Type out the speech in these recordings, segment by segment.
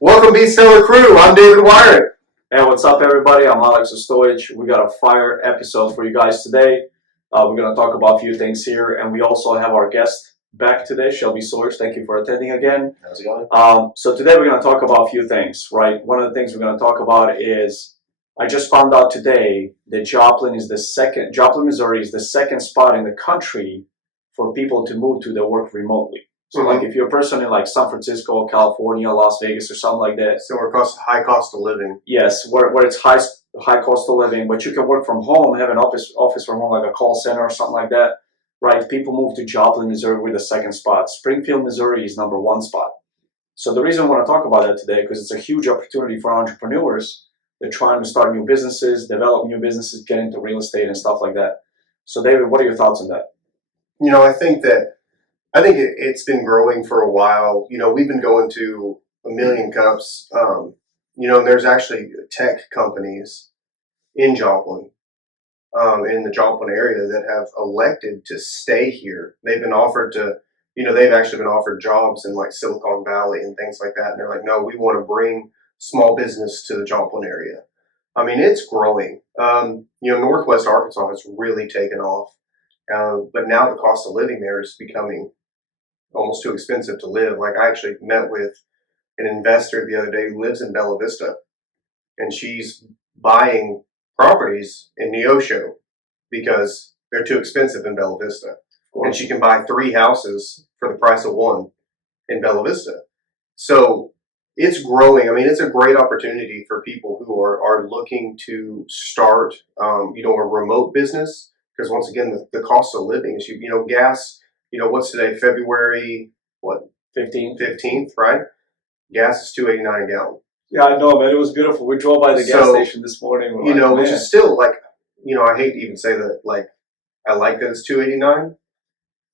Welcome, Beast Seller Crew. I'm David Wyrick. Hey, what's up, everybody? I'm Aleksandar. We got a fire episode for you guys today. We're going to talk about a few things here, and we also have our guest back today, Shelby Salyers. Thank you for attending again. How's it going? So today we're going to talk about a few things, right? One of the things we're going to talk about is I just found out today that Joplin, Missouri is the second spot in the country for people to move to that work remotely. So like if you're a person in like San Francisco, California, Las Vegas or something like that. So we're high cost of living. Yes, where it's high cost of living, but you can work from home, have an office from home, like a call center or something like that. Right? People move to Joplin, Missouri with the second spot. Springfield, Missouri is number one spot. So the reason I want to talk about that today, because it's a huge opportunity for entrepreneurs. They're trying to start new businesses, develop new businesses, get into real estate and stuff like that. So David, what are your thoughts on that? You know, I think it's been growing for a while. You know, we've been going to a million cups. You know, there's actually tech companies in Joplin, in the Joplin area that have elected to stay here. They've been offered they've actually been offered jobs in like Silicon Valley and things like that. And they're like, no, we want to bring small business to the Joplin area. I mean, it's growing. You know, Northwest Arkansas has really taken off. But now the cost of living there is becoming almost too expensive to live. Like I actually met with an investor the other day who lives in Bella Vista, and she's buying properties in Neosho because they're too expensive in Bella Vista. And she can buy 3 houses for the price of 1 in Bella Vista. So it's growing. I mean, it's a great opportunity for people who are looking to start, a remote business. Because once again, the cost of living is, gas, what's today? February, 15th, right? Gas is $2.89 a gallon. Yeah, I know, man. It was beautiful. We drove by the gas station this morning. Which is still like, I hate to even say that, like, I like that it's $2.89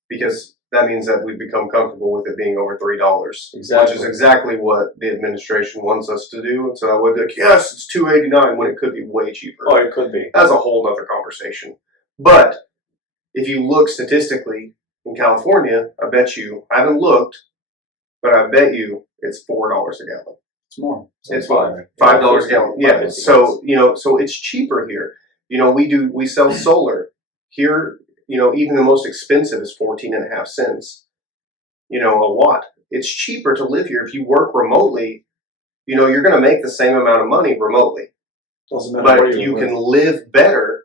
because that means that we've become comfortable with it being over $3. Exactly. Which is exactly what the administration wants us to do. And so I would be like, yes, it's $2.89 when it could be way cheaper. Oh, it could be. That's a whole other conversation. But if you look statistically in California, I haven't looked, but I bet you it's $4 a gallon. It's more. It's $5 a gallon. Yeah. So, so it's cheaper here. We sell solar here. Even the most expensive is 14.5 cents, a watt. It's cheaper to live here. If you work remotely, you're going to make the same amount of money remotely. Doesn't matter. But you can live better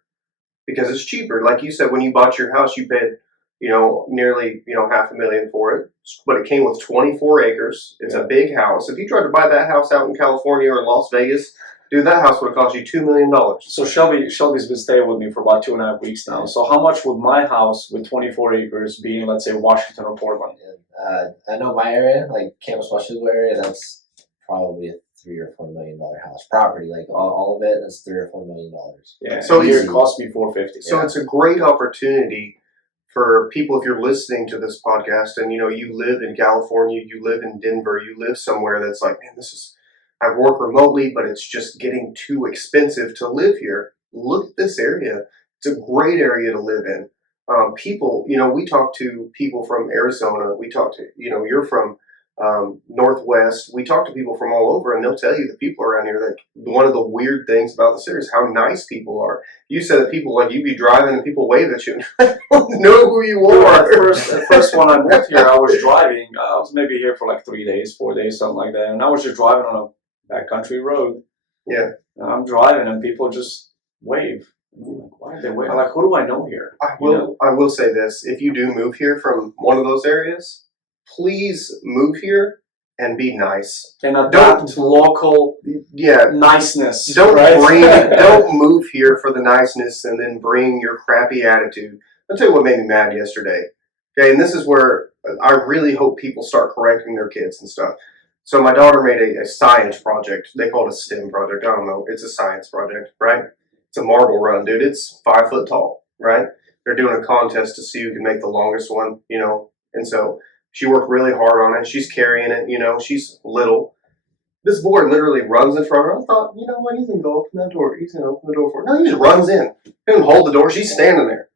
because it's cheaper. Like you said, when you bought your house, you paid, nearly, $500,000 for it. But it came with 24 acres. It's a big house. If you tried to buy that house out in California or Las Vegas, dude, that house would have cost you $2 million. So Shelby's been staying with me for about 2.5 weeks now. So how much would my house with 24 acres be in, let's say, Washington or Portland? I know my area, like Campus Washington area, that's probably a $3 or $4 million house property. Like all of it, that's $3 or $4 million. Yeah. So here it cost me $450. So it's a great opportunity for people, if you're listening to this podcast and you live in California, you live in Denver, you live somewhere that's like, man, I work remotely, but it's just getting too expensive to live here. Look at this area. It's a great area to live in. People, we talk to people from Arizona. We talk to, you're from Northwest. We talk to people from all over, and they'll tell you the people around here that one of the weird things about this area is how nice people are. You said that people, like, you'd be driving and people wave at you and don't know who you are. At first when I moved here, I was driving. I was maybe here for like 3 days, 4 days, something like that. And I was just driving on a backcountry road. Yeah. And I'm driving and people just wave. And I'm like, why are they waving? I'm like, who do I know here? I will say this. If you do move here from one of those areas, please move here and be nice. And adopt local niceness. Don't move here for the niceness and then bring your crappy attitude. I'll tell you what made me mad yesterday. Okay, and this is where I really hope people start correcting their kids and stuff. So my daughter made a science project. They call it a STEM project. I don't know. It's a science project, right? It's a marble run, dude. It's 5 foot tall, right? They're doing a contest to see who can make the longest one, And so she worked really hard on it. She's carrying it, she's little. This boy literally runs in front of her. I thought, you know what, he's going to go open that door. He's going to open the door for her. No, he just runs in. He doesn't hold the door. She's standing there.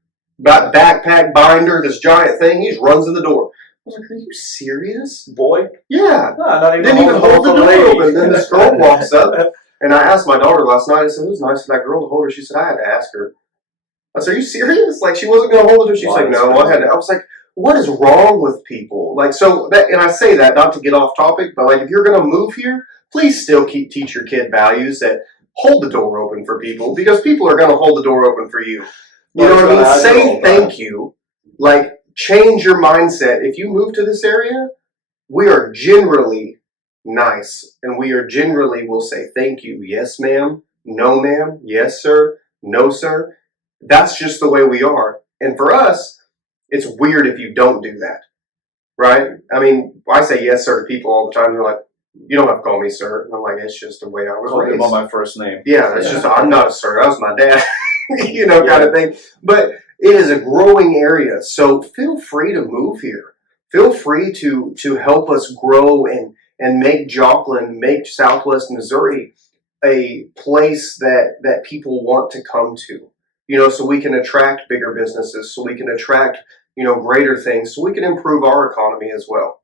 Backpack, binder, this giant thing. He just runs in the door. was like, are you serious? Boy? Yeah. No, not even Didn't even hold the door lady. open. Then this girl walks up, and I asked my daughter last night, I said, it was nice of that girl to hold her. She said, I had to ask her. I said, are you serious? Like, she wasn't going to hold it. She's like, no, I had to. I was like, what is wrong with people? Like, so, that, and I say that not to get off topic, but like, if you're going to move here, please still teach your kid values that hold the door open for people, because people are going to hold the door open for you. You know what I mean? Say thank you. Like, change your mindset. If you move to this area, we are generally nice, and we are generally will say thank you. Yes, ma'am. No, ma'am. Yes, sir. No, sir. That's just the way we are. And for us, it's weird if you don't do that, right? I mean, I say yes, sir to people all the time. They're like, you don't have to call me sir. And I'm like, it's just the way I was raised. By my first name. Yeah, it's just, I'm not a sir. That was my dad, kind of thing. But it is a growing area, so feel free to move here. Feel free to help us grow and make Joplin, make Southwest Missouri a place that people want to come to. So we can attract bigger businesses, so we can attract, greater things, so we can improve our economy as well.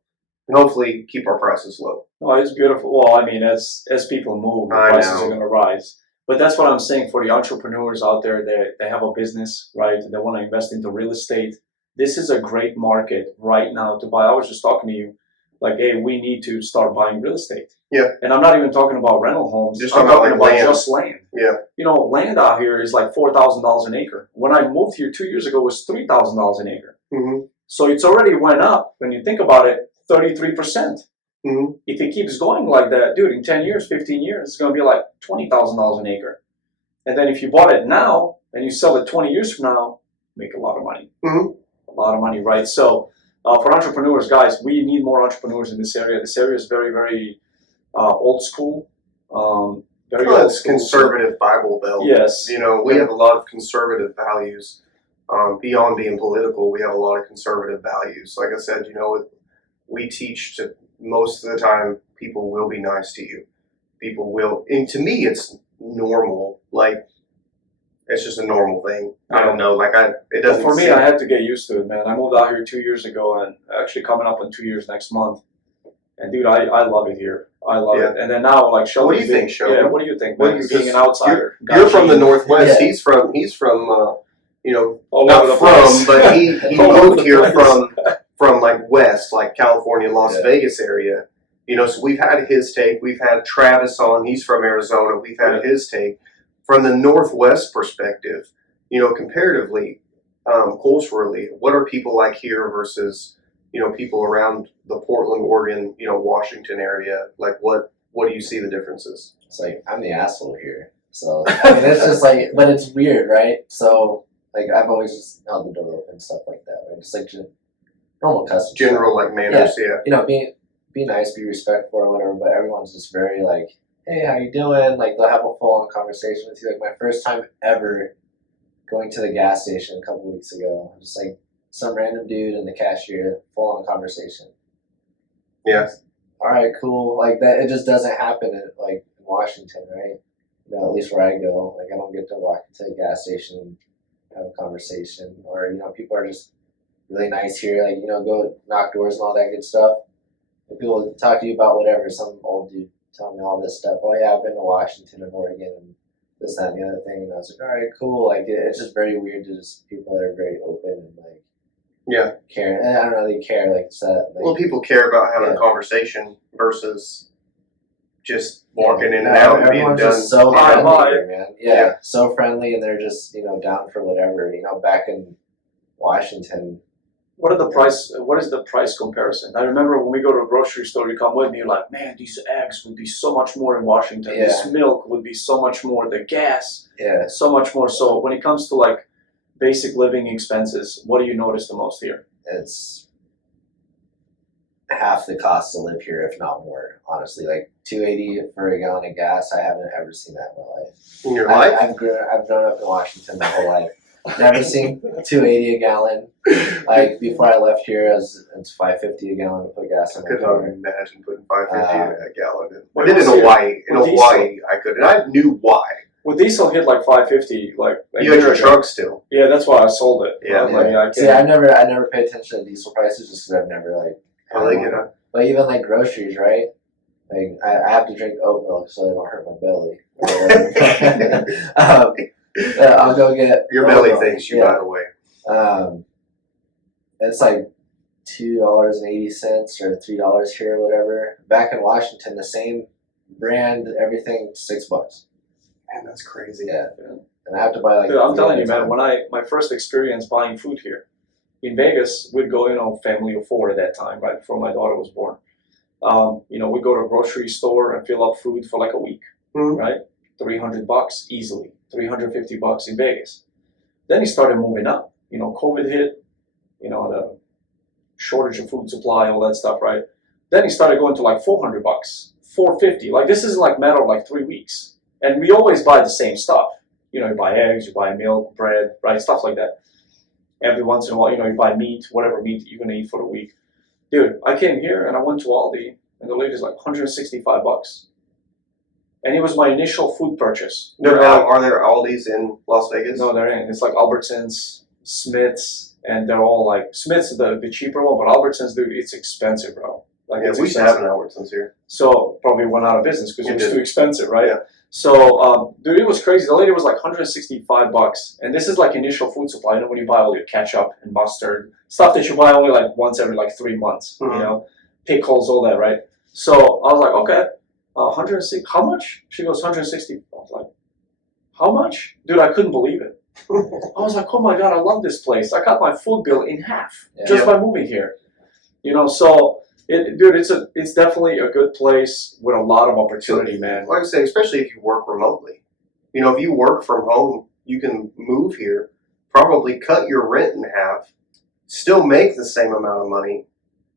And hopefully keep our prices low. Oh, it's beautiful. Well, I mean, as people move, the prices are going to rise. But that's what I'm saying for the entrepreneurs out there. They have a business, right? They want to invest into real estate. This is a great market right now to buy. I was just talking to you, like, hey, we need to start buying real estate. Yeah. And I'm not even talking about rental homes. Just I'm talking about land. just land. Yeah. Land out here is like $4,000 an acre. When I moved here 2 years ago, it was $3,000 an acre. Mm-hmm. So it's already went up. When you think about it, 33%. Mm-hmm. If it keeps going like that, dude, in 10 years, 15 years, it's going to be like $20,000 an acre. And then if you bought it now and you sell it 20 years from now, make a lot of money. Mm-hmm. A lot of money, right? So for entrepreneurs, guys, we need more entrepreneurs in this area. This area is very, very old school. Very old it's school. Conservative Bible Belt. Yes. We have a lot of conservative values. Beyond being political, we have a lot of conservative values. Like I said, we teach to most of the time people will be nice to you. People will, and to me, it's normal. Like, it's just a normal thing. I don't know. Like, it doesn't. For me, I had to get used to it, man. I moved out here 2 years ago, and actually coming up on 2 years next month. And dude, I love it here. I love it. And then now, like, Shelby. What do you think, Shelby? Yeah, what do you think, man? Being an outsider. You're from the Northwest. Yeah. He's from. All Not over the from, place. but he All over moved the here place. from like west, like California, Las Vegas area. So we've had his take. We've had Travis on. He's from Arizona. We've had his take. From the Northwest perspective, comparatively, culturally, what are people like here versus, people around the Portland, Oregon, Washington area? Like, what do you see the differences? It's like, I'm the asshole here. So, I mean, it's just like, but it's weird, right? So, like, I've always just held the door open and stuff like that, right? Just like normal customs. General, like, manners, yeah. Be nice, be respectful or whatever, but everyone's just very like, hey, how you doing? Like, they'll have a full-on conversation with you. Like, my first time ever going to the gas station a couple weeks ago, just like some random dude and the cashier, full-on conversation. Yeah. All right, cool. Like, that, it just doesn't happen in Washington, right? At least where I go, like, I don't get to walk into a gas station and have a conversation, or people are just really nice here, like, go knock doors and all that good stuff. And people talk to you about whatever, some old dude telling me all this stuff. Oh yeah, I've been to Washington and Oregon and this, that, and the other thing. And I was like, all right, cool. Like, it's just very weird to just people that are very open and like care. And I don't know, they care like that. Like, Well, people care about having a conversation versus just walking in and out and being everyone's done. just so Bye, friendly here, man. Yeah, so friendly, and they're just down for whatever. Back in Washington. What is the price comparison? I remember when we go to a grocery store, you come with me, you're like, man, these eggs would be so much more in Washington. Yeah. This milk would be so much more. The gas, Yeah. so much more. So when it comes to like basic living expenses, what do you notice the most here? It's half the cost to live here, if not more. Honestly, like $2.80 for a gallon of gas. I haven't ever seen that in my life. In your life? I've grown up in Washington my whole life. Never seen $2.80 a gallon. Like, before I left here, it's $5.50 a gallon to put gas in I my could car. not imagine putting $5.50 a gallon in. I What did in was it? Hawaii. In With Hawaii, I could, and I knew why. Well, diesel hit like 550. Like a You had year your ago. truck still. Yeah, that's why I sold it. Yeah. I was like, yeah, I See, can't. I never pay attention to diesel prices just because I've never like. Oh, they get up. Like even like groceries, right? Like I have to drink oat milk so it don't hurt my belly. I'll go get Your oat belly milk, thanks you, yeah. by the way. It's like $2.80 or $3 here or whatever. Back in Washington, the same brand, everything $6. Man, that's crazy. Yeah, and I have to buy like. Dude, I'm 3 telling at you, a man. time. When my first experience buying food here in Vegas, we'd go, family of 4 at that time, right before my daughter was born. We'd go to a grocery store and fill up food for like a week, Mhm. right? $300 easily, $350 in Vegas. Then he started moving up. COVID hit. The shortage of food supply, all that stuff, right? Then he started going to like $400, $450. Like this is like matter of like 3 weeks, and we always buy the same stuff. You buy eggs, you buy milk, bread, right? Stuff like that. Every once in a while, you buy meat, whatever meat you're gonna eat for the week. Dude, I came here and I went to Aldi, and the lady's like $165, and it was my initial food purchase. Are there Aldis in Las Vegas? No, there ain't. It's like Albertsons, Smith's, and they're all like Smith's the cheaper one, but Albertsons, dude, it's expensive, bro. Like Yeah, it's we used to expensive. have an Albertsons here. So probably went out of business because It it was did. too expensive, right? Yeah. So, dude, it was crazy. The lady was like $165, and this is like initial food supply. When you buy all your ketchup and mustard, stuff that you buy only like once every like 3 months, Mhm. pickles, all that, right? So I was like, okay, 160. How much? She goes 160. I was like, how much? Dude, I couldn't believe it. I was like, oh my god, I love this place. I got my food bill in half just by moving here. So. Dude, it's definitely a good place with a lot of opportunity, man. Like I say, especially if you work remotely. If you work from home, you can move here, probably cut your rent in half, still make the same amount of money,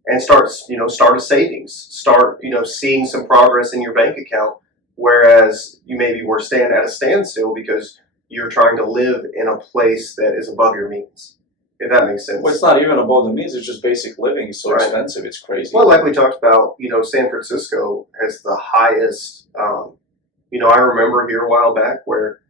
and start a savings. Start, seeing some progress in your bank account. Whereas you maybe were staying at a standstill because you're trying to live in a place that is above your means. If that makes sense. Well, it's not even above the means. It's just basic living. It's so Right. expensive. It's crazy. Well, like we talked about, San Francisco has the highest. I remember here a while back where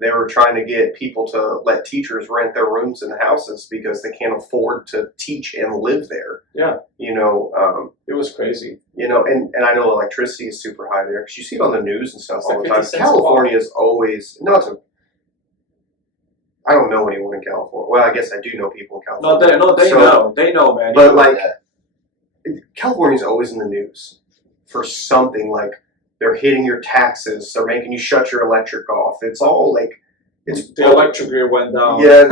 they were trying to get people to let teachers rent their rooms in houses because they can't afford to teach and live there. Yeah. It was crazy. And I know electricity is super high there because you see it on the news and stuff It's all like the time. 50 cents a California is always I don't know anyone in California. Well, I guess I do know people in No, California. they So- know. They know, man. But California's always in the news for something like they're hitting your taxes, they're making you shut your electric off. It's all the electric grid went down. yeah.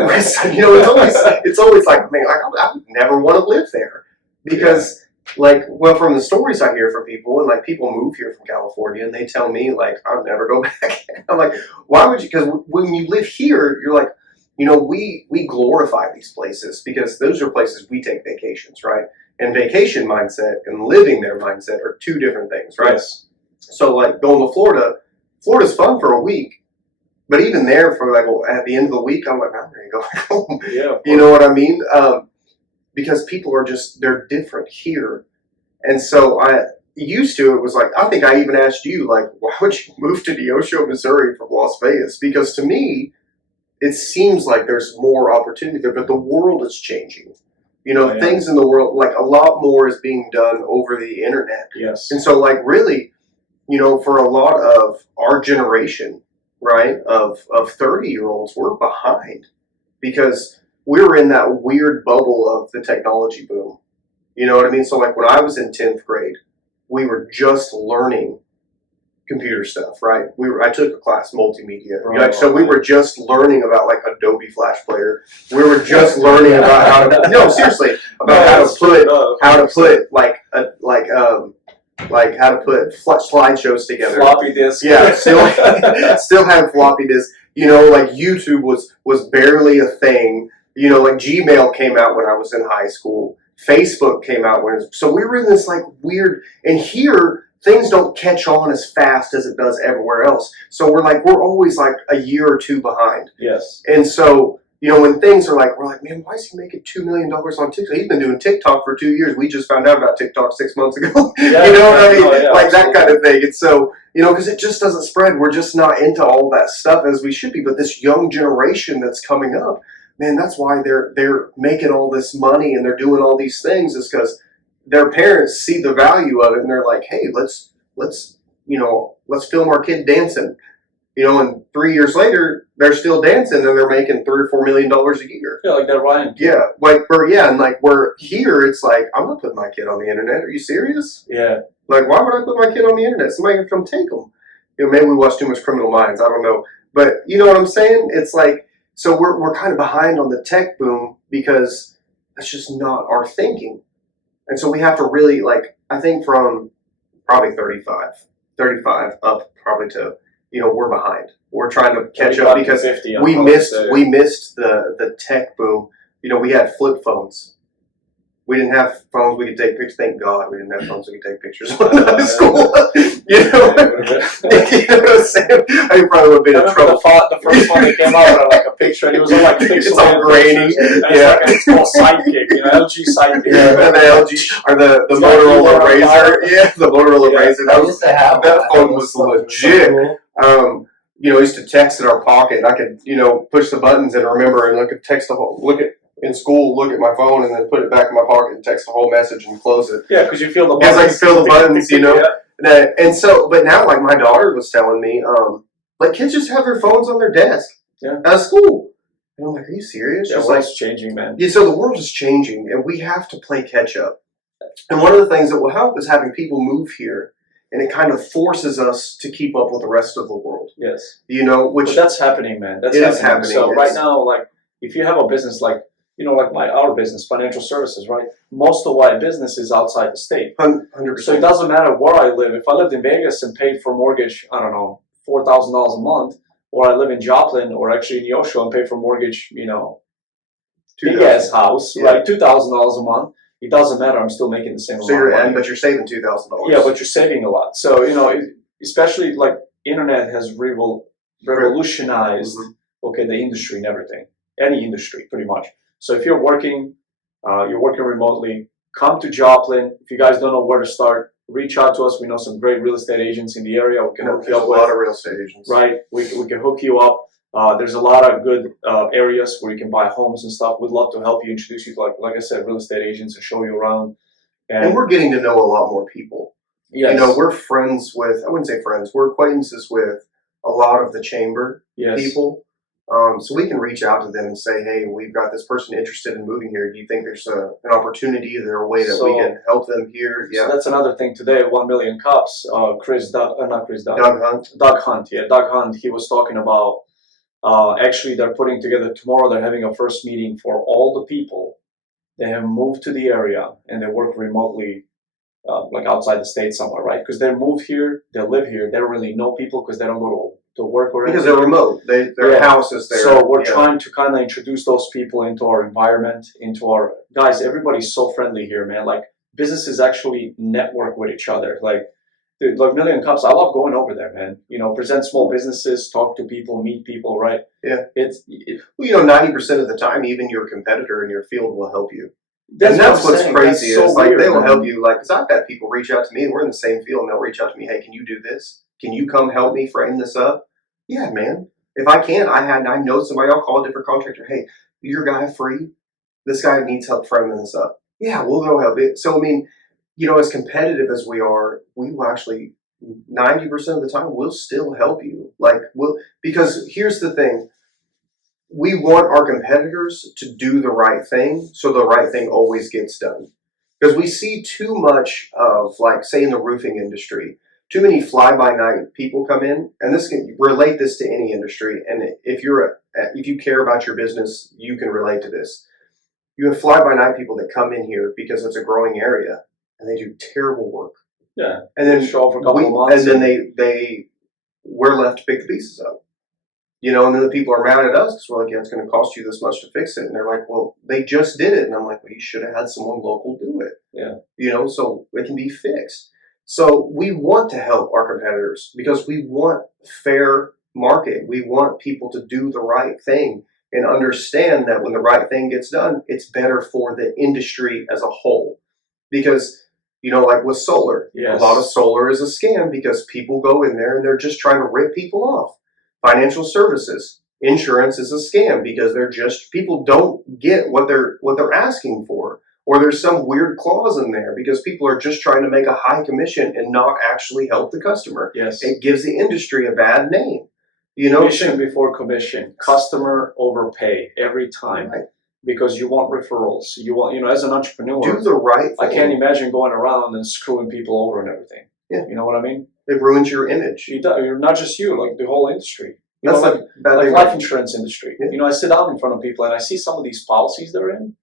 It's always like, man, I would never want to live there because from the stories I hear from people and people move here from California and they tell me I'll never go back. I'm like, why would you? Because when you live here, you're like, we glorify these places because those are places we take vacations, right? And vacation mindset and living their mindset are two different things, right? Yes. So going to Florida's fun for a week, but even there at the end of the week, I'm like, I'm ready to go back home. Yeah. You know what I mean? Because people are they're different here. And so it was I think I even asked you, why would you move to Neosho, Missouri from Las Vegas? Because to me, it seems like there's more opportunity there, but the world is changing. Yeah. Things in the world, a lot more is being done over the internet. Yes. And so, really, for a lot of our generation, right, of 30-year-olds, we're behind because we're in that weird bubble of the technology boom. You know what I mean? So, when I was in 10th grade, we were just learning computer stuff, right? I took a class, multimedia. Right, So we were just learning about Adobe Flash Player. We were just learning about how to how to put slideshows together. Floppy disk. Yeah, still have floppy disk. YouTube was barely a thing. Gmail came out when I was in high school. Facebook came out so we were in this weird, and here things don't catch on as fast as it does everywhere else. So we're always a year or two behind. Yes. And so, when things are like, we're like, man, why is he making $2 million on TikTok? He's been doing TikTok for 2 years. We just found out about TikTok 6 months ago. Yeah, You know what I mean? no, yeah, like absolutely. that kind of thing. And so, because it just doesn't spread. We're just not into all that stuff as we should be. But this young generation that's coming up, man, that's why they're making all this money and they're doing all these things, is because their parents see the value of it and they're like, hey, let's film our kid dancing. And 3 years later, they're still dancing and they're making $3 or $4 million a year. Yeah, like that Ryan kid. Yeah, and like we're here, it's like, I'm not putting my kid on the internet. Are you serious? Yeah. Like, why would I put my kid on the internet? Somebody can come take them. Maybe we watch too much Criminal Minds. I don't know, but you know what I'm saying? It's like, so we're kind of behind on the tech boom because that's just not our thinking, and so we have to really, like, I think from probably 35 up, probably to. We're behind. We're trying to catch up because 50, we missed the tech boom. We had flip phones. We didn't have phones we could take pictures. Thank God we didn't have phones we could take pictures when I was in school. You know what I'm saying? I probably would have been in trouble. The first one that came out, like a picture, and it was all like pixelated. It's all grainy. Yeah. It's called Sidekick, LG Sidekick. Yeah, the LG, or the Motorola Razr. Yeah, the Motorola Razr. That phone was legit. I used to text in our pocket. I could, push the buttons and remember, and I could text in school, look at my phone, and then put it back in my pocket and text the whole message and close it. Yeah, because you feel the buttons. Because I can feel the buttons, Yeah. And so, but now, like my daughter was telling me, like kids just have their phones on their desk at school. And I'm like, are you serious? Yeah, the world's changing, man. Yeah, so the world is changing, and we have to play catch up. And one of the things that will help is having people move here. And it kind of forces us to keep up with the rest of the world. Yes. Which but that's happening, man. That's happening. So right now, like, if you have a business like, like our business, financial services, right? Most of my business is outside the state. 100%. So it doesn't matter where I live. If I lived in Vegas and paid for mortgage, I don't know, $4,000 a month, or I live in Joplin or actually in Neosho and pay for mortgage, big ass house, right? $2,000 a month. It doesn't matter. I'm still making the same amount. But you're saving $2,000. Yeah, but you're saving a lot. So especially like internet has revolutionized the industry and everything, any industry pretty much. So if you're working remotely, come to Joplin. If you guys don't know where to start, reach out to us. We know some great real estate agents in the area. We can hook you up with a lot of real estate agents. Right, we can hook you up. There's a lot of good areas where you can buy homes and stuff. We'd love to help you, introduce you to, like I said, real estate agents and show you around. And we're getting to know a lot more people. Yes. We're friends with, I wouldn't say friends, we're acquaintances with a lot of the chamber people. So we can reach out to them and say, hey, we've got this person interested in moving here. Do you think there's an opportunity? Is there a way that we can help them here? Yeah. So that's another thing today, 1 Million Cups. Doug Hunt. Yeah, Doug Hunt, he was talking about, actually, they're putting together tomorrow. They're having a first meeting for all the people that have moved to the area and they work remotely, like outside the state somewhere, right? Because they moved here, they live here, they don't really know people because they don't go to work or anything. Because they're remote. Their house is there. So we're trying to kind of introduce those people into our environment, into our guys. Everybody's so friendly here, man. Like businesses actually network with each other. Like Million Cups, I love going over there, man. Present small businesses, talk to people, meet people, right? Yeah. 90% of the time, even your competitor in your field will help you. That's what's crazy. That's so like weird, they will man. help you. Like, because I've had people reach out to me, and we're in the same field, and they'll reach out to me. Hey, can you do this? Can you come help me frame this up? Yeah, man. If I can't, I know somebody. I'll call a different contractor. Hey, your guy free? This guy needs help framing this up. Yeah, we'll go help it. So I mean, as competitive as we are, we will actually 90% of the time we'll still help you. Because here's the thing. We want our competitors to do the right thing, so the right thing always gets done. Because we see too much of, like, say in the roofing industry, too many fly-by-night people come in, and this can relate this to any industry. And if you care about your business, you can relate to this. You have fly-by-night people that come in here because it's a growing area, and they do terrible work. Yeah, and then show up for a couple of months, and then we're left to pick the pieces up. And then the people are mad at us because we're like, yeah, it's going to cost you this much to fix it. And they're like, well, they just did it. And I'm like, well, you should have had someone local do it. Yeah. So it can be fixed. So we want to help our competitors because we want fair market. We want people to do the right thing. and understand that when the right thing gets done, it's better for the industry as a whole. Because, like with solar, Yes. a lot of solar is a scam because people go in there and they're just trying to rip people off. Financial services, insurance is a scam because people don't get what they're asking for. Or there's some weird clause in there because people are just trying to make a high commission and not actually help the customer. Yes. It gives the industry a bad name. Commission before commission. Customer overpay every time. Right. Because you want referrals. You want, as an entrepreneur, do the right thing. I can't imagine going around and screwing people over and everything. Yeah. You know what I mean? It ruins your image. You're not just you, like the whole industry. That's like thing. life insurance industry. Yeah. I sit down in front of people and I see some of these policies they're in,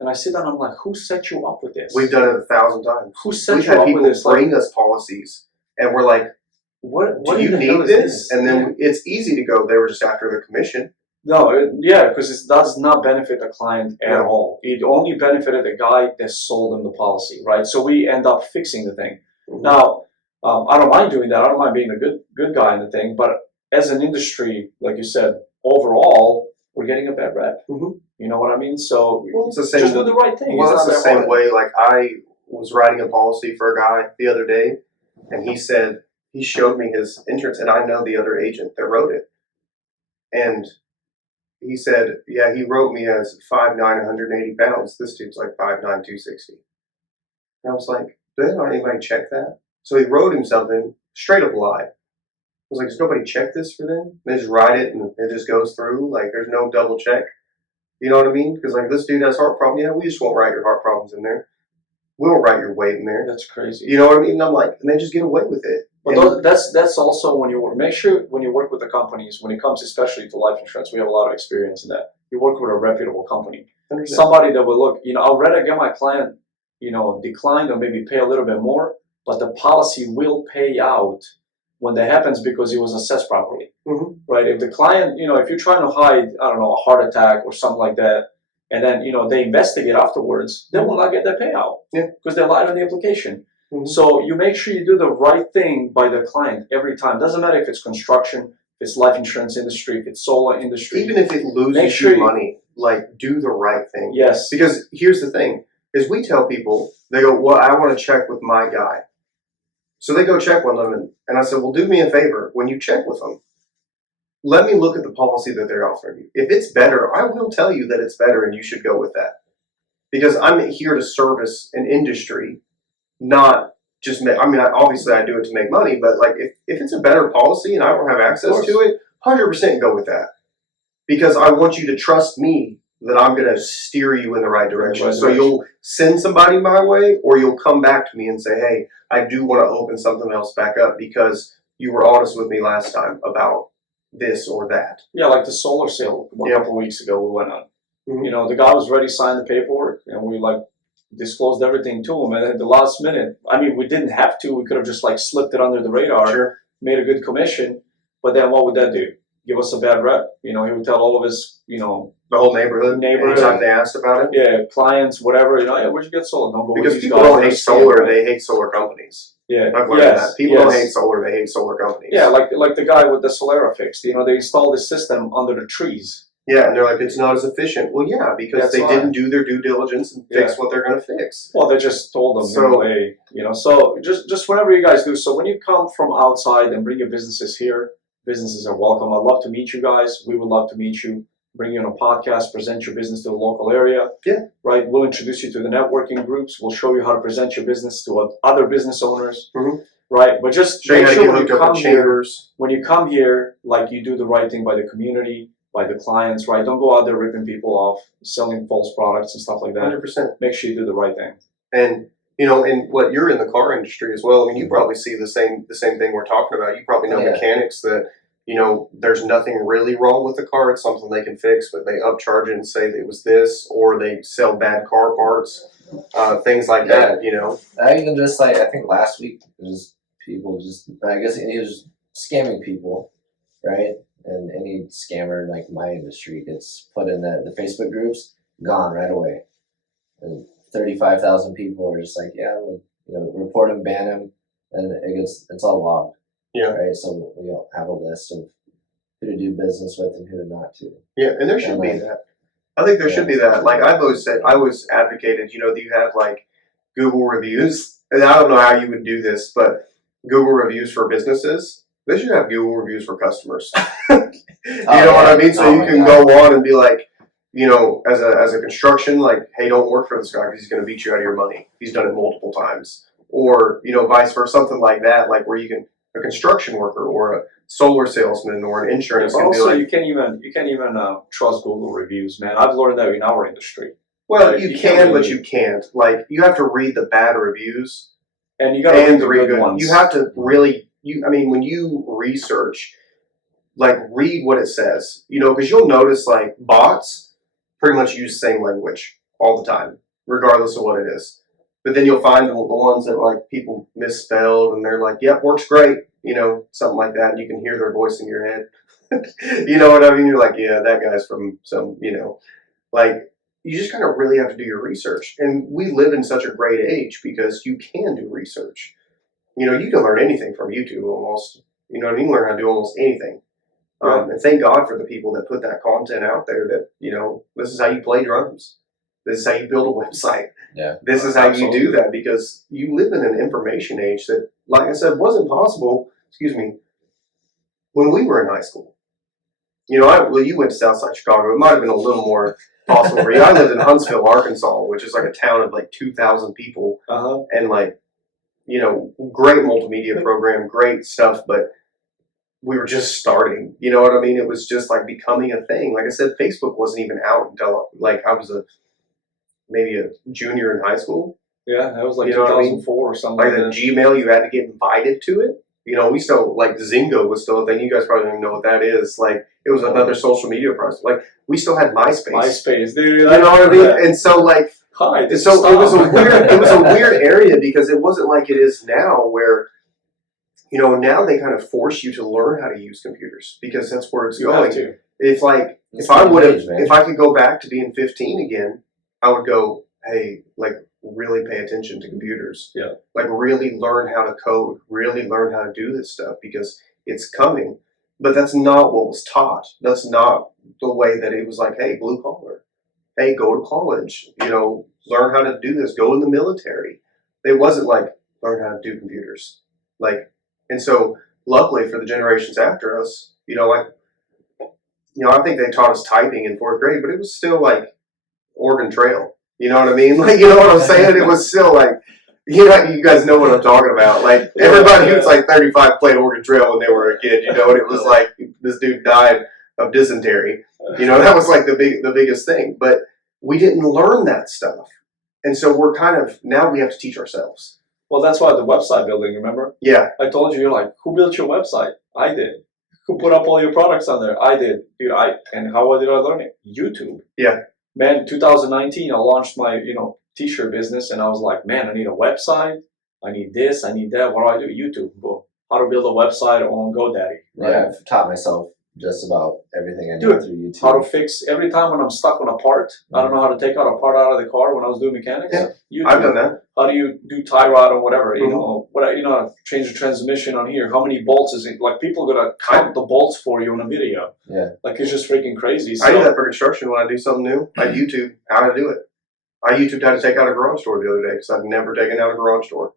and I sit down and I'm like, who set you up with this? We've done it 1,000 times. Who set We've you had up people with this? bring us policies, and we're like, What do you in the hell need is this? And then it's easy to go, they were just after the commission. No, because it does not benefit the client at all. It only benefited the guy that sold them the policy, right? So we end up fixing the thing. Mm-hmm. Now, I don't mind doing that. I don't mind being a good guy in the thing. But as an industry, like you said, overall, we're getting a bad rep. Mm-hmm. You know what I mean? So it's the same. Just do the right thing. Well, it's the same way. Like I was writing a policy for a guy the other day, and he showed me his insurance, and I know the other agent that wrote it, and he said, yeah, he wrote me as 5'9", 180 pounds. This dude's like 5'9", 260. And I was like, does anybody check that? So he wrote him something, straight up lie. I was like, does nobody check this for them? They just write it and it just goes through. Like, there's no double check. You know what I mean? Because like, this dude has heart problem. Yeah, we just won't write your heart problems in there. We won't write your weight in there. That's crazy. You know what I mean? And I'm like, and they just get away with it. But that's also when you make sure when you work with the companies, when it comes especially to life insurance, we have a lot of experience in that. You work with a reputable company, somebody that will look. I'll rather get my client, declined or maybe pay a little bit more, but the policy will pay out when that happens because it was assessed properly, right? If the client, if you're trying to hide, I don't know, a heart attack or something like that, and then they investigate afterwards, they will not get that payout because they lied on the application. So you make sure you do the right thing by the client every time. Doesn't matter if it's construction, if it's life insurance industry, if it's solar industry. Even if it loses you money, like do the right thing. Yes. Because here's the thing, is we tell people, they go, well, I want to check with my guy. So they go check with them, and I said, well, do me a favor. When you check with them, let me look at the policy that they're offering you. If it's better, I will tell you that it's better and you should go with that. Because I'm here to service an industry, not just obviously I do it to make money, but like if it's a better policy and I don't have access to it, 100% go with that. Because I want you to trust me that I'm going to steer you in the right direction. So you'll send somebody my way, or you'll come back to me and say, hey, I do want to open something else back up because you were honest with me last time about this or that. Yeah, like the solar sale a couple of weeks ago we went on. The guy was ready to sign the paperwork, and we disclosed everything to him. And at the last minute, we didn't have to. We could have just slipped it under the radar, made a good commission. But then what would that do? Give us a bad rep. He would tell all of his, the whole neighborhood. Anytime they asked about it. Yeah, clients, whatever. Hey, where'd you get solar? Don't go because with these people guys. don't hate solar. They hate solar companies. Yeah, I've learned that. People don't hate solar. They hate solar companies. Yeah, like the guy with the Solera fixed. They installed the system under the trees. Yeah, and they're like, it's not as efficient. Well, yeah, because they didn't do their due diligence and fix what they're going to fix. Well, they just told them, so, so just whatever you guys do. So when you come from outside and bring your businesses here, businesses are welcome. I'd love to meet you guys. We would love to meet you. Bring you on a podcast, present your business to the local area. Yeah. Right. We'll introduce you to the networking groups. We'll show you how to present your business to other business owners. Right. But just show you how to get hooked up with chambers. When you come here, you do the right thing by the community, by the clients, right? Don't go out there ripping people off, selling false products and stuff like that. 100%. Make sure you do the right thing. And and what you're in the car industry as well. You probably see the same thing we're talking about. You probably know mechanics that there's nothing really wrong with the car. It's something they can fix, but they upcharge it and say that it was this, or they sell bad car parts, things like that. I even just I think last week people I guess he was scamming people, right? And any scammer in my industry gets put in the Facebook groups, gone right away. And 35,000 people are just report him, ban him, and it's all logged. Yeah. Right. So we have a list of who to do business with and who to not to. Yeah, and there should be that. I think there should be that. Like I've always said, I always advocated, you know, that you have like Google reviews, and I don't know how you would do this, but Google reviews for businesses, they should have Google reviews for customers. You know what I mean? So you can go on and be like, you know, as a construction, like, hey, don't work for this guy because he's going to beat you out of your money. He's done it multiple times, or you know, vice versa, something like that, like where you can a construction worker or a solar salesman or an insurance. But can be also, like, you can't even trust Google reviews, man. I've learned that in our industry. well, Like, you you can, can't but really- you can't. Like, you have to read the bad reviews And you got to and read the good ones. You have to really. I mean, when you research, like, read what it says. You know, because you'll notice like bots pretty much use the same language all the time, regardless of what it is. But then you'll find the ones that like people misspelled, and they're like, "Yep, works great," you know, something like that. And you can hear their voice in your head. You know what I mean? You're like, "Yeah, that guy's from some," you know, like. You just kind of really have to do your research. And we live in such a great age because you can do research. You know, you can learn anything from YouTube almost. You know what I mean? You can learn how to do almost anything. And thank God for the people that put that content out there that, you know, this is how you play drums. This is how you build a website. Yeah. This is how you do that because you live in an information age that, like I said, wasn't possible, when we were in high school. You know, well, you went to Southside Chicago. It might have been a little more possible for you. I lived in Huntsville, Arkansas, which is like a town of like 2,000 people. And like, you know, great multimedia program, great stuff, but we were just starting. You know what I mean? It was just like becoming a thing. Like I said, Facebook wasn't even out until like I was maybe a junior in high school. Yeah, that was like You know what I mean? 2004 or something. Like the Gmail, you had to get invited to it. You know, we still, like, Zingo was still a thing. You guys probably don't even know what that is. Like, it was another social media process. Like, we still had MySpace. MySpace, dude. You know what I mean? And so, like, Hi. it was a weird area because it wasn't like it is now where, you know, now they kind of force you to learn how to use computers because that's where it's going. If I could go back to being 15 again, I would go, hey, like, really pay attention to computers. Yeah. Like, really learn how to code, really learn how to do this stuff because it's coming. But that's not what was taught. That's not the way that it was like, hey, blue collar. Hey, go to college. You know, learn how to do this. Go in the military. It wasn't like, learn how to do computers. Like, and so luckily for the generations after us, you know, I think they taught us typing in 4th grade, but it was still like Oregon Trail. You know what I mean? Like, you know what I'm saying? It was still like, you guys know what I'm talking about. Like, everybody who's like 35 played Oregon Trail when they were a kid, you know, and it was like, this dude died of dysentery. You know, that was like the biggest thing. But we didn't learn that stuff. And so we're kind of, now we have to teach ourselves. Well, that's why the website building, remember? Yeah. I told you, you're like, who built your website? I did. Who put up all your products on there? I did. Dude, and how did I learn it? YouTube. Yeah. Man, 2019, I launched my, t-shirt business, and I was like, man, I need a website. I need this. I need that. What do I do? YouTube. Boom. How to build a website on GoDaddy. Right? Yeah, I've taught myself just about everything I know through YouTube. How to fix every time when I'm stuck on a part. I don't know how to take out a part out of the car when I was doing mechanics. Yeah, YouTube. I've done that. How do you do tie rod or whatever? Change the transmission on here. How many bolts is it? Like, people are gonna count the bolts for you in a video. Yeah. Like, it's just freaking crazy. So, I do that for construction when I do something new. I YouTube how to do it. I YouTubed how to take out a garage door the other day because I've never taken out a garage door.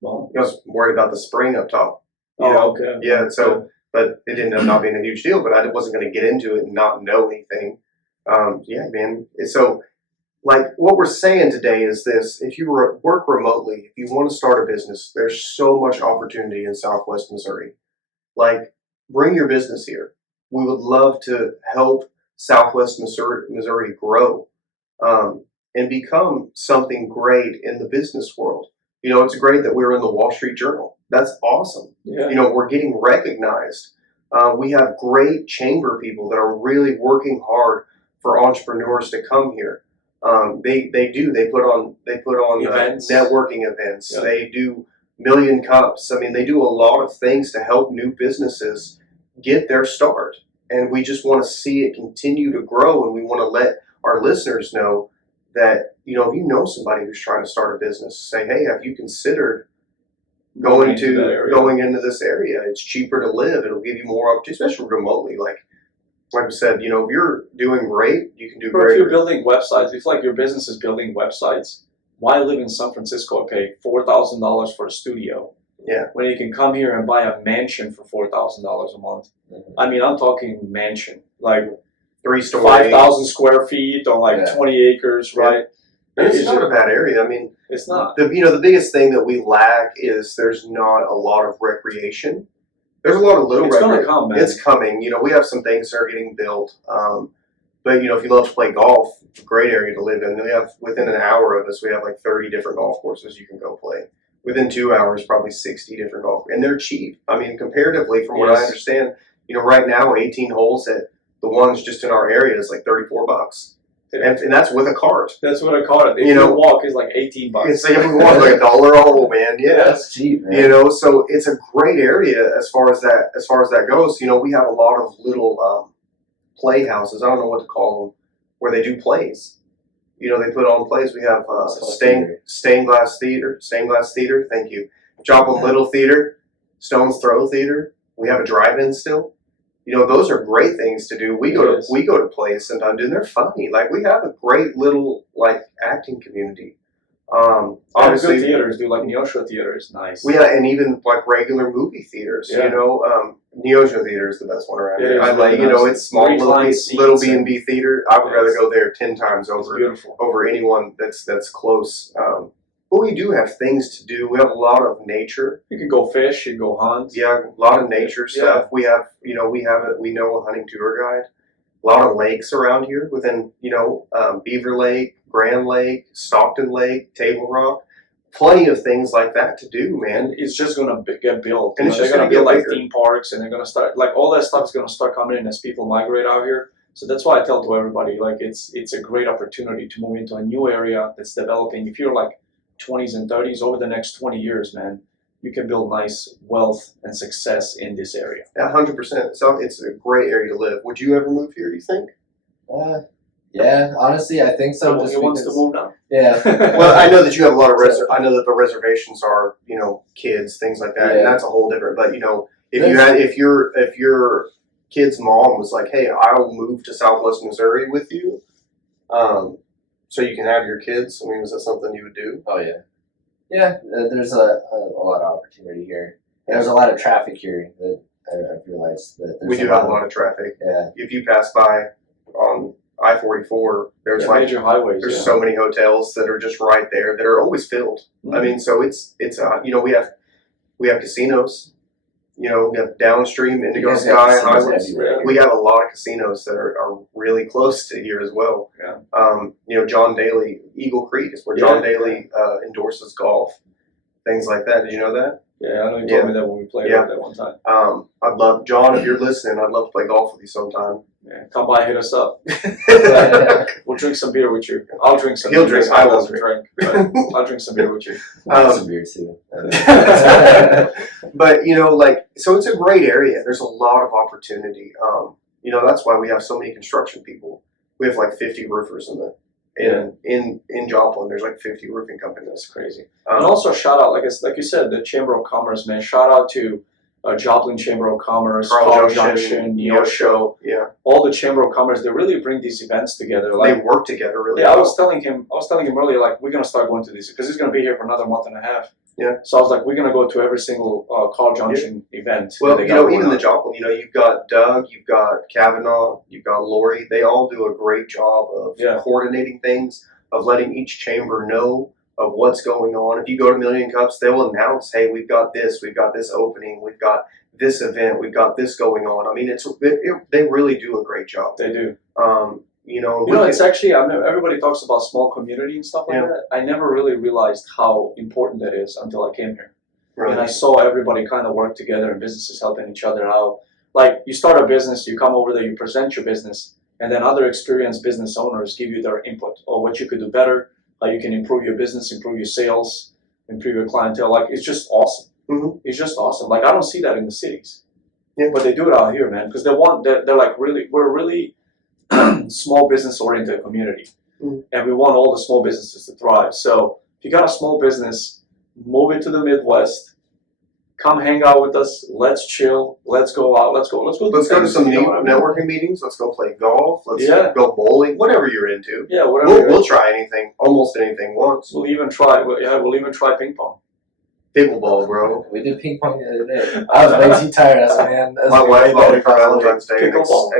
Well, I was worried about the spring up top. You know? okay. Yeah, so, but it ended up not being a huge deal, but I wasn't going to get into it and not know anything. Yeah, man. So, like, what we're saying today is this. If you work remotely, if you want to start a business, there's so much opportunity in Southwest Missouri. Like, bring your business here. We would love to help Southwest Missouri grow and become something great in the business world. You know, it's great that we're in the Wall Street Journal. That's awesome. Yeah. You know, we're getting recognized. We have great chamber people that are really working hard for entrepreneurs to come here. They do. They put on Events. networking events. Yeah. They do Million Cups. I mean, they do a lot of things to help new businesses get their start. And we just want to see it continue to grow. And we want to let our listeners know that, you know, if you know somebody who's trying to start a business, say, hey, have you considered going into that to area. going into this area. It's cheaper to live. It'll give you more opportunity, especially remotely. Like I said, you know, if you're doing great, you can do Or if great. you're building websites, if like your business is building websites, why live in San Francisco and pay $4,000 for a studio? Yeah. When you can come here and buy a mansion for $4,000 a month. Mhm. I mean, I'm talking mansion, like 3-story. 5,000 square feet on like Yeah. 20 acres, Yeah. right? And it's Is not it- a bad area. I mean, It's not. the biggest thing that we lack is there's not a lot of recreation. There's a lot of little It's gonna recreation. come, man. It's coming. You know, we have some things that are getting built. But you know, if you love to play golf, it's a great area to live in. We have within an hour of us, we have like 30 different golf courses you can go play. Within 2 hours, probably 60 different golf, and they're cheap. I mean, comparatively, from what I Yes. understand, you know, right now 18 holes at the ones just in our area is like $34, and that's with a cart. That's what I call it. If You know- walk is like $18. It's like everyone like $1 a hole, man. Yeah. That's cheap, man. You know, so it's a great area as far as that goes. You know, we have a lot of little playhouses. I don't know what to call them, where they do plays. You know, they put on plays. We have stained glass theater. Thank you. Joplin Little Theater, Stone's Throw Theater. We have a drive-in still. You know, those are great things to do. We go Yes. to plays sometimes, and they're funny. Like we have a great little like acting community. Obviously, good theaters do like Neosho Theater is nice. and even like regular movie theaters. Yeah. You know, Neosho Theater is the best one around It here. is I really like, you know, nice. it's small Reclined little seats B&B theater. I would rather Yes. go there 10 times It's over beautiful. anyone that's close. But we do have things to do. We have a lot of nature. You can go fish, you can go hunt. Yeah, a lot of nature Yeah. stuff. We have, you know, we know a hunting tour guide. A lot of lakes around here within, you know, Beaver Lake, Grand Lake, Stockton Lake, Table Rock. Plenty of things like that to do, man. And it's just gonna get built. And You it's know, just they're gonna gonna build get like bigger. theme parks, and they're gonna start like all that stuff is gonna start coming in as people migrate out here. So that's why I tell to everybody like it's a great opportunity to move into a new area that's developing. If you're like 20s and 30s, over the next 20 years, man, you can build nice wealth and success in this area. 100%. So it's a great area to live. Would you ever move here, do you think? Yeah, honestly, I think so. Someone Just who wants to because, move now. yeah, Well, I know that you have a lot of I know that the reservations are, you know, kids, things like that, and Yeah. that's a whole different. But you know, if your kid's mom was like, "Hey, I'll move to Southwest Missouri with you, so you can have your kids," I mean, is that something you would do? oh yeah, yeah. There's a lot of opportunity here. And there's a lot of traffic here that I've realized that We there's do have a lot of traffic. Yeah, If you pass by on I-44, there's Yeah, like major highways. there's yeah. so many hotels that are just right there that are always filled. I mean, so it's you know, we have casinos. You know, we have downstream Indigo You guys have Sky casinos highways. everywhere. We have a lot of casinos that are really close to here as well. Yeah. You know, John Daly, Eagle Creek is where Yeah. John Daly endorses golf. Things like that. Did you know that? Yeah, I know you Yeah. told me that when we played Yeah. out there one time. I'd love, John, if you're listening, I'd love to play golf with you sometime. Yeah, come by, hit us up. Yeah. We'll drink some beer with you. I'll drink some. He'll beer. drink, I won't doesn't drink. But I'll drink some beer with you. I have Um, some beer too. But you know, like, so it's a great area. There's a lot of opportunity. You know, that's why we have so many construction people. We have like 50 roofers in Joplin. There's like 50 roofing companies. That's crazy. Um, And also shout out, like you said, the Chamber of Commerce, man. Shout out to Joplin Chamber of Commerce, Carl Junction, Neosho, yeah, all the Chamber of Commerce. They really bring these events together. they Like, work together really yeah, I well. was telling him earlier, like we're gonna start going to these because he's gonna be here for another month and a half. Yeah. So I was like, we're gonna go to every single Carl Junction event. that Well, they you got know, going even the on. Joplin, you know, you've got Doug, you've got Kavanaugh, you've got Lori. They all do a great job of Yeah. coordinating things, of letting each chamber know of what's going on. If you go to Million Cups, they will announce, hey, we've got this opening, we've got this event, we've got this going on. I mean, they really do a great job. They do. You know, You know, it's actually, everybody talks about small community and stuff like Yeah. that. I never really realized how important that is until I came here. really, And I saw everybody kind of work together and businesses helping each other out. Like, you start a business, you come over there, you present your business, and then other experienced business owners give you their input or what you could do better, how you can improve your business, improve your sales, improve your clientele. Like, it's just awesome. Mhm. It's just awesome. Like, I don't see that in the cities. Yeah. But they do it out here, man, because they're like we're really small business oriented community. Mhm. And we want all the small businesses to thrive. So if you got a small business, move it to the Midwest, come hang out with us. Let's chill. Let's go out. Let's go. Let's go to things, some you know what I mean? networking meetings. Let's go play golf. Let's Yeah. go bowling. Whatever you're into. Yeah, whatever. We'll try anything, almost anything once. We'll even try. We'll even try ping pong. Pickleball, bro. We did ping pong the other day. I was way too tired as a man. My wife bought me for Valentine's Day an Pickleball.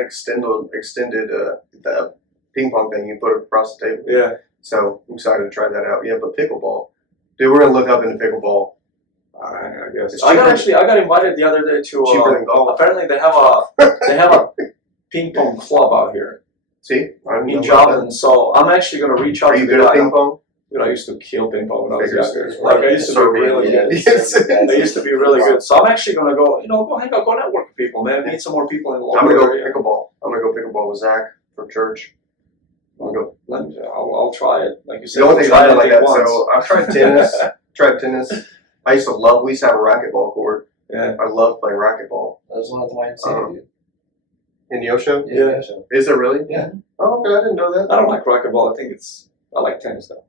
extended the ping pong thing you put across the table. Yeah. So I'm excited to try that out. Yeah, but pickleball, dude, we're gonna look up into pickleball. I guess. It's I cheaper- got invited the other day to. Cheaper than golf. Apparently, they have a ping pong club out here See, I'm in Joplin. So I'm actually gonna reach out Are to you the good at guy. ping pong? Dude, I used to kill ping pong when I was Figures younger. it's Like I right. used to So be really really good. good. Yes. I used to be really good. So I'm actually gonna go. Go hang out, go network with people, man. Meet some more people in the I'm local gonna go area. pickleball. I'm gonna go pickleball with Zach from church. I'm gonna go. I'll try it. Like you said, The only thing try I've done like anything that. once. So I've tried tennis. I used to we used to have a racquetball court. Yeah. I love playing racquetball. That was one at the YMCA, dude. In Yosho? Yeah. Is it really? Yeah. Oh, okay. I didn't know that. I don't like racquetball. I like tennis though.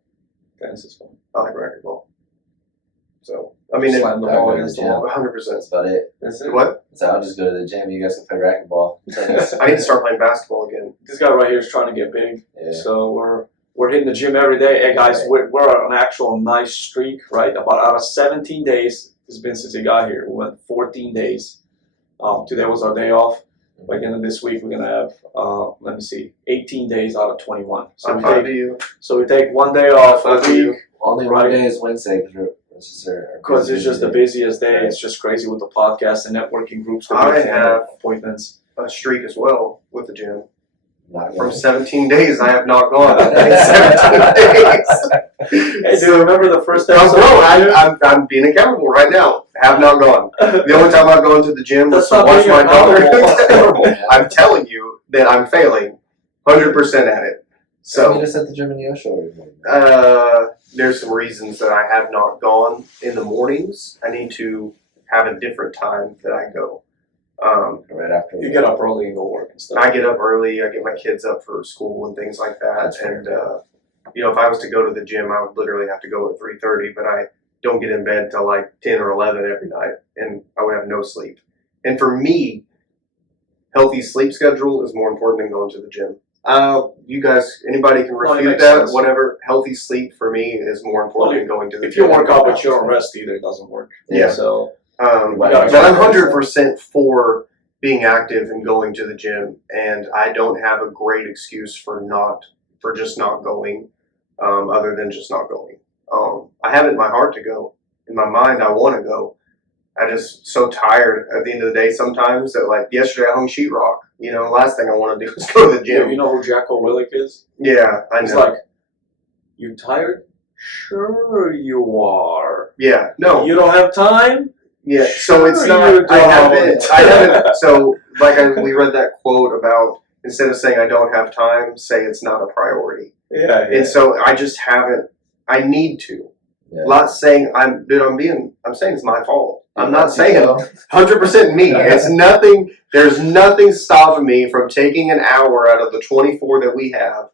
Tennis is fun. I like racquetball. So, I mean, Slam the ball against the wall. 100%. That's about it. That's it. What? So I'll just go to the gym. You guys can play racquetball. Tennis. I need to start playing basketball again. This guy right here is trying to get big. Yeah. So we're hitting the gym every day. Hey guys, Right. we're on an actual nice streak, right? About out of 17 days, it's been since he got here. We went 14 days. Today was our day off. By the end of this week, we're gonna have 18 days out of 21. So I'm we proud take of you. so we take one day off Proud a of week you. Only Right. one day is Wednesday because it's just the busiest day. Right. It's just crazy with the podcast and networking groups. I have appointments. a streak as well with the gym. Not From going. 17 days, I have not gone. 17 days. Hey, do you remember the first No, episode? bro, I'm being accountable right now. Have not gone. The only time I've gone to the gym was That's to not watch being my daughter. accountable. I'm telling you that I'm failing 100% at it. So So, just at the gym in the Osho. there's some reasons that I have not gone in the mornings. I need to have a different time that I go. Right after. You get up early and go work and stuff. I get up early. I get my kids up for school and things like that. That's fair. And if I was to go to the gym, I would literally have to go at 3:30. But I don't get in bed till like 10 or 11 every night, and I would have no sleep. And for me, healthy sleep schedule is more important than going to the gym. You guys, anybody can it refute makes that. sense. Whatever, healthy sleep for me is more important than going to the If gym. you work out but you don't rest either, it doesn't work. Yeah. So But gotta I'm go. 100% for being active and going to the gym, and I don't have a great excuse for just not going, other than just not going. I have it in my heart to go. In my mind, I want to go. I just so tired at the end of the day sometimes that, like, yesterday I hung sheetrock. Last thing I want to do is go to the yeah, gym. you know who Jacko Wyrick is? Yeah, I He's know. like, you tired? Sure you are. Yeah, no. You don't have time? Yeah, so it's Sure you not. I haven't. So, we read that quote about instead of saying I don't have time, say it's not a priority. Yeah. And so I just haven't. I need to. Yeah. Not saying I'm saying it's my fault. I'm not saying So, 100% me. It's nothing. There's nothing stopping me from taking an hour out of the 24 that we have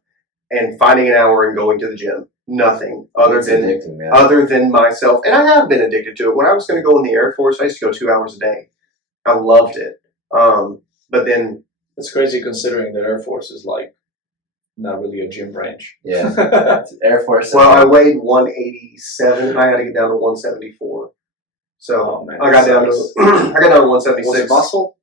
and finding an hour and going to the gym. Nothing other it's than addicting, man. other than myself. And I have been addicted to it. When I was going to go in the Air Force, I used to go 2 hours a day. I loved it. But then, It's crazy considering the Air Force is like not really a gym branch. Yeah. Air Force. well, I weighed 187. I had to get down to 174. So Oh, man, I got down to sucks. I got down to Was it 176. muscle?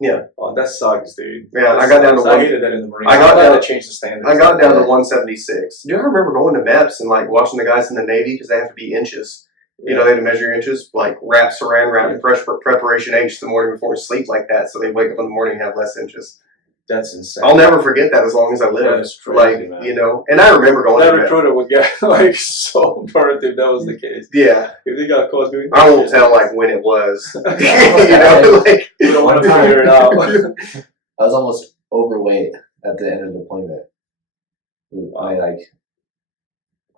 Yeah. Oh, that sucks, dude. Yeah, That I got down to sucks. I one- hated that in the Marines. I got I'm glad down- they changed the standards. I got down to Yeah. 176. Do you remember going to MEPS and like watching the guys in the Navy because they have to be inches? They had to measure your inches, like wrap saran wrap and preparation H the morning before sleep like that, so they wake up in the morning and have less inches. That's insane. I'll never forget that as long as I live. That is crazy, man. And I remember going That to MEPS. recruiter would get like so burnt if that was the case. Yeah, If they got caught doing I that won't shit, tell like when it was. Like, we don't want to figure it out. I was almost overweight at the end of deployment. My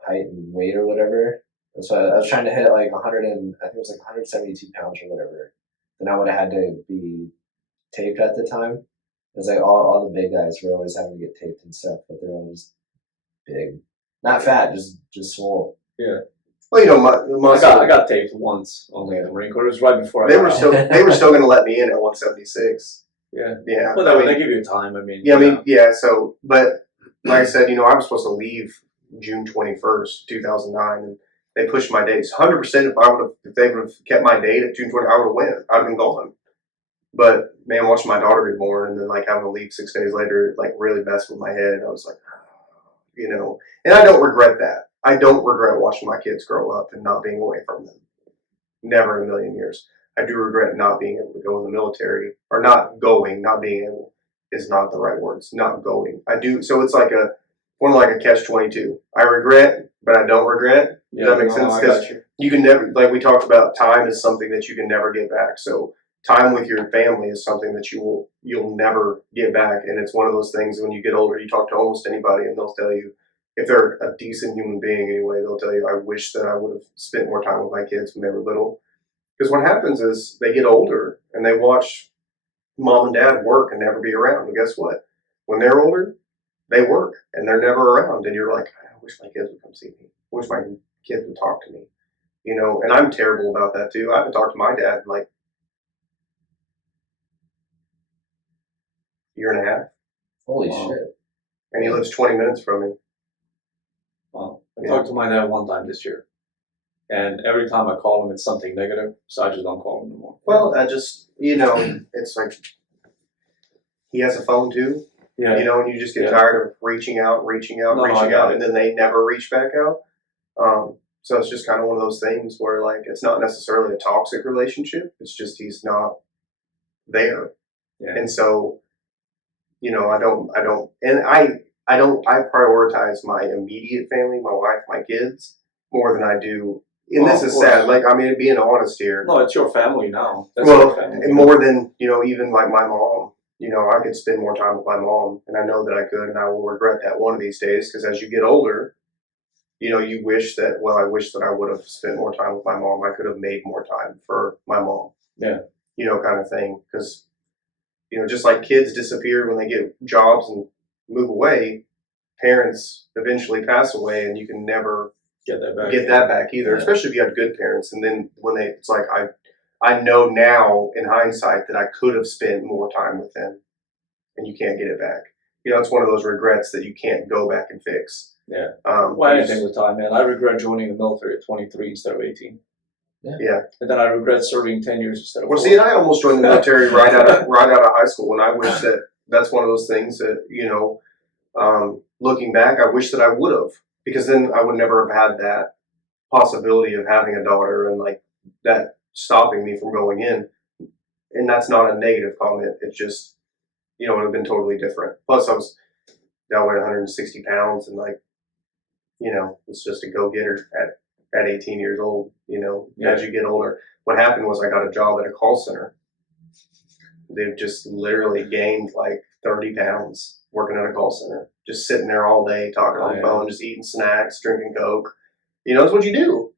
height and weight or whatever. So I was trying to hit like 100 and I think it was like 172 pounds or whatever. Then I would have had to be taped at the time. It was like all the big guys were always having to get taped and stuff, but they were all just big, not fat, just swole. Yeah. Well, you know, my I got taped once only at the Marine Corps. It was right before I they got were out. still they were still going to let me in at 176. Yeah. Yeah. Well, they give you time. I mean. Yeah, I mean, yeah. So, but like I said, you know, I was supposed to leave June 21st, 2009, and they pushed my dates. 100%. If they would have kept my date at June 20, I would have went. I'd have been gone. But man, watching my daughter be born and then like having to leave 6 days later, it, like really messed with my head. I was like, you know, and I don't regret that. I don't regret watching my kids grow up and not being away from them. Never in a million years. I do regret not being able to go in the military, or not going, not being able is not the right words. Not going. I do. So it's like a catch-22. I regret, but I don't regret. Does that make sense? I got you. You can never, like we talked about, time is something that you can never get back. So time with your family is something that you'll never get back. And it's one of those things when you get older, you talk to almost anybody and they'll tell you, if they're a decent human being anyway, they'll tell you, I wish that I would have spent more time with my kids when they were little. Because what happens is they get older and they watch mom and dad work and never be around. And guess what? When they're older, they work and they're never around. And you're like, I wish my kids would come see me. I wish my kids would talk to me. You know, and I'm terrible about that too. I haven't talked to my dad in like a year and a half. Holy Wow. shit. And he lives 20 minutes from me. Well, I talked to my dad one time this year. And every time I call him, it's something negative. So I just don't call him anymore. Well, I just, you know, it's like he has a phone too. Yeah. You know, and you just get Yeah. tired of reaching out, No, I reaching got out, it. and then they never reach back out. So it's just kind of one of those things where, like, it's not necessarily a toxic relationship. It's just he's not there. Yeah. And so, you know, I prioritize my immediate family, my wife, my kids, more than I do. And Well, this of is course. sad. Like, I mean, being honest here. No, it's your family now. That's Well, your family. and more than, you know, even like my mom. You know, I could spend more time with my mom, and I know that I could, and I will regret that one of these days, because as you get older, you know, you wish that, well, I wish that I would have spent more time with my mom. I could have made more time for my mom. Yeah. You know, kind of thing. Because, you know, just like kids disappear when they get jobs and move away, parents eventually pass away, and you can never Get that back either, Yeah. especially if you have good parents. And then when it's like, I know now in hindsight that I could have spent more time with them, and you can't get it back. You know, it's one of those regrets that you can't go back and fix. Yeah. Well, Well, anything with time, man. I regret joining the military at 23 instead of 18. Yeah. And then I regret serving 10 years instead of Well, 4. see, and I almost joined the military right out of high school, and I wish that that's one of those things that, you know, looking back, I wish that I would have, because then I would never have had that possibility of having a daughter and like that stopping me from going in. And that's not a negative comment. It's just, you know, it would have been totally different. Plus, I weighed 160 pounds, and like, you know, it's just a go-getter at 18 years old. You know, as you get older. What happened was I got a job at a call center. They've just literally gained like 30 pounds working at a call center, just sitting there all day talking on the phone, just eating snacks, drinking Coke. You know, it's what you do.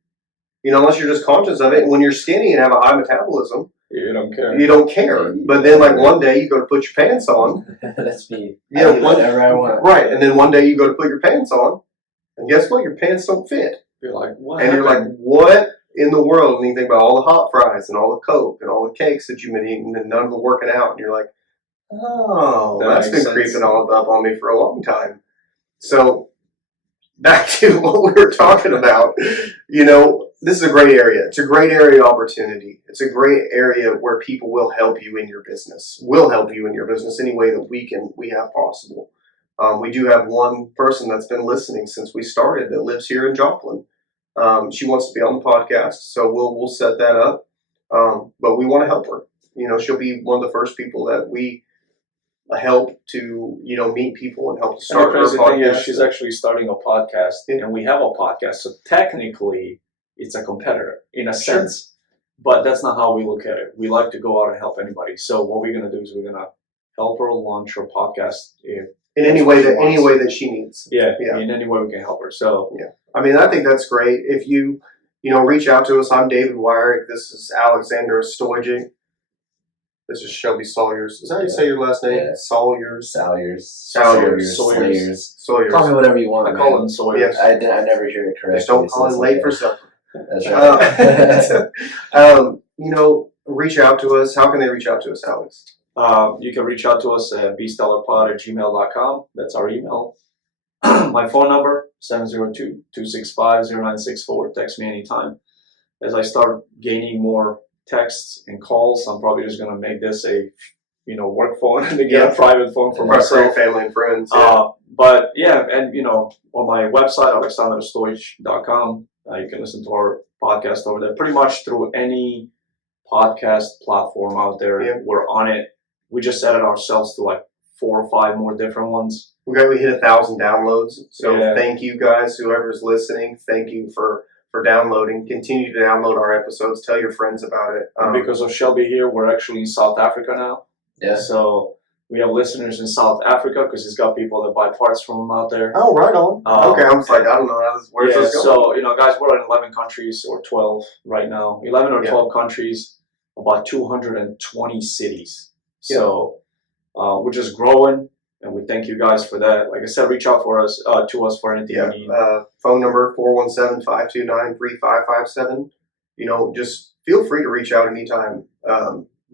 You know, unless you're just conscious of it. And when you're skinny and have a high metabolism, You don't care. you don't care. But then, like, one day you go to put your pants on. That's me. Yeah, I do whatever I want. Right. And then one day you go to put your pants on, and guess what? Your pants don't fit. You're like, what? And you're like, what in the world? And you think about all the hot fries and all the Coke and all the cakes that you've been eating and none of the working out. And you're like, oh, that's makes been sense. creeping all up on me for a long time. So back to what we were talking about, you know, this is a great area. It's a great area of opportunity. It's a great area where people will help you in your business. Any way that we have possible. We do have one person that's been listening since we started that lives here in Joplin. She wants to be on the podcast, so we'll set that up. But we want to help her. You know, she'll be one of the first people that we help to, you know, meet people and help to start her And the crazy thing podcast. is she's actually starting a podcast, Yeah. and we have a podcast. So technically, it's a competitor in a Sure. sense, but that's not how we look at it. We like to go out and help anybody. So what we're going to do is we're going to help her launch her podcast in any way that she needs. Yeah, Yeah. in any way we can help her. So I mean, I think that's great. If you know, reach out to us. I'm David Wyrick. This is Aleksandar Ostojic. This is Shelby Salyers. Is that how you say your last name? Yeah. Salyers. Salyers. Salyers. Slayers. Salyers. Call me whatever you want. I call man. him Sawyers. Yes. I never hear it correctly. Just don't call so him it's late okay. for supper. That's right. Reach out to us. How can they reach out to us, Alex? You can reach out to us at bstellarpod@gmail.com. That's our email. My phone number, 702-265-0964. Text me anytime. As I start gaining more texts and calls, I'm probably just going to make this a work phone and get a private phone for myself. Family and friends. Yeah. But yeah, and on my website, Aleksandar.com, you can listen to our podcast over there. Pretty much through any podcast platform out there, we're on it. We just added ourselves to like 4 or 5 more different ones. We hit 1,000 downloads. So thank you guys, whoever's listening. Thank you for downloading. Continue to download our episodes. Tell your friends about it. Because of Shelby here, we're actually in South Africa now. Yeah. So we have listeners in South Africa because he's got people that buy parts from him out there. Oh, right on. Okay, I was like, I don't know where's this going. So guys, we're in 11 countries or 12 right now. 11 or 12 countries, about 220 cities. So we're just growing, and we thank you guys for that. Like I said, reach out to us for anything you need. Phone number 417-529-3557. Just feel free to reach out anytime.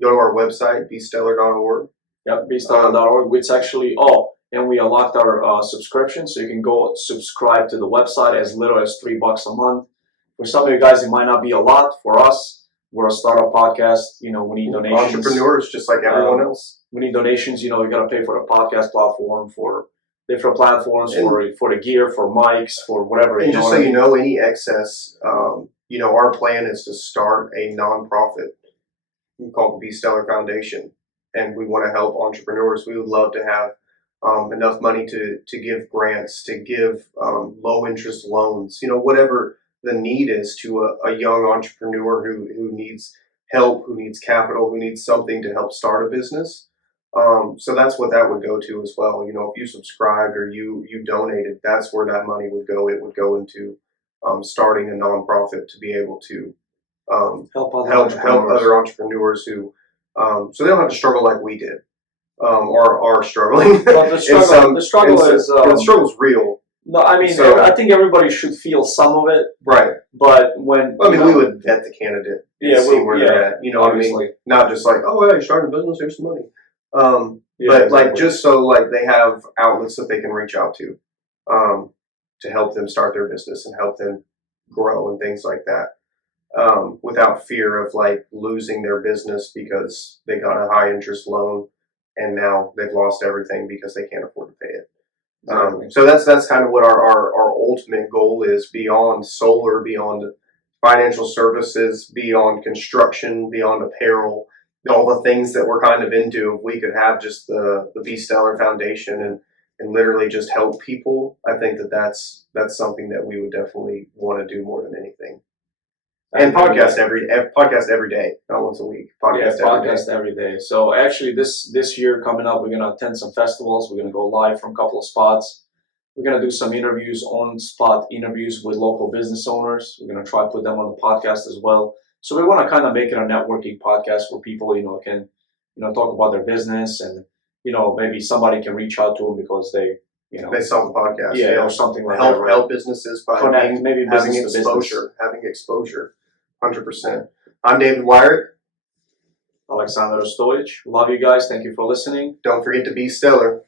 Go to our website, bestellar.org. Yep, bestellar.org. It's actually and we unlocked our subscription, so you can go subscribe to the website as little as $3 a month. For some of you guys, it might not be a lot. For us, we're a startup podcast. We need donations. Entrepreneurs, just like everyone else. We need donations. You got to pay for the podcast platform, for different platforms, for the gear, for mics, for whatever. And just so you know, any excess, our plan is to start a nonprofit called the Bestellar Foundation, and we want to help entrepreneurs. We would love to have enough money to give grants, to give low interest loans, whatever the need is to a young entrepreneur who needs help, who needs capital, who needs something to help start a business. So that's what that would go to as well. If you subscribed or you donated, that's where that money would go. It would go into starting a nonprofit to be able to help other entrepreneurs who so they don't have to struggle like we did or are struggling. But the struggle's real. No, I mean, I think everybody should feel some of it. Right. But when we would vet the candidate and see where they're at. What I mean? Not just like, oh, yeah, you're starting a business, here's some money. But just so they have outlets that they can reach out to help them start their business and help them grow and things like that. Without fear of losing their business because they got a high interest loan and now they've lost everything because they can't afford to pay it. So that's kind of what our ultimate goal is, beyond solar, beyond financial services, beyond construction, beyond apparel, all the things that we're kind of into. If we could have just the Bestellar Foundation and literally just help people, I think that's something that we would definitely want to do more than anything. And podcast every day, not once a week. Podcast every day. So actually, this year coming up, we're gonna attend some festivals. We're gonna go live from a couple of spots. We're gonna do some interviews, on-spot interviews with local business owners. We're gonna try to put them on the podcast as well. So we want to kind of make it a networking podcast where people, can, talk about their business, and maybe somebody can reach out to them because they saw the podcast, or something like that. Right? Help businesses by having exposure, 100%. I'm David Wyrick. Aleksandar Ostojic. Love you guys. Thank you for listening. Don't forget to be stellar.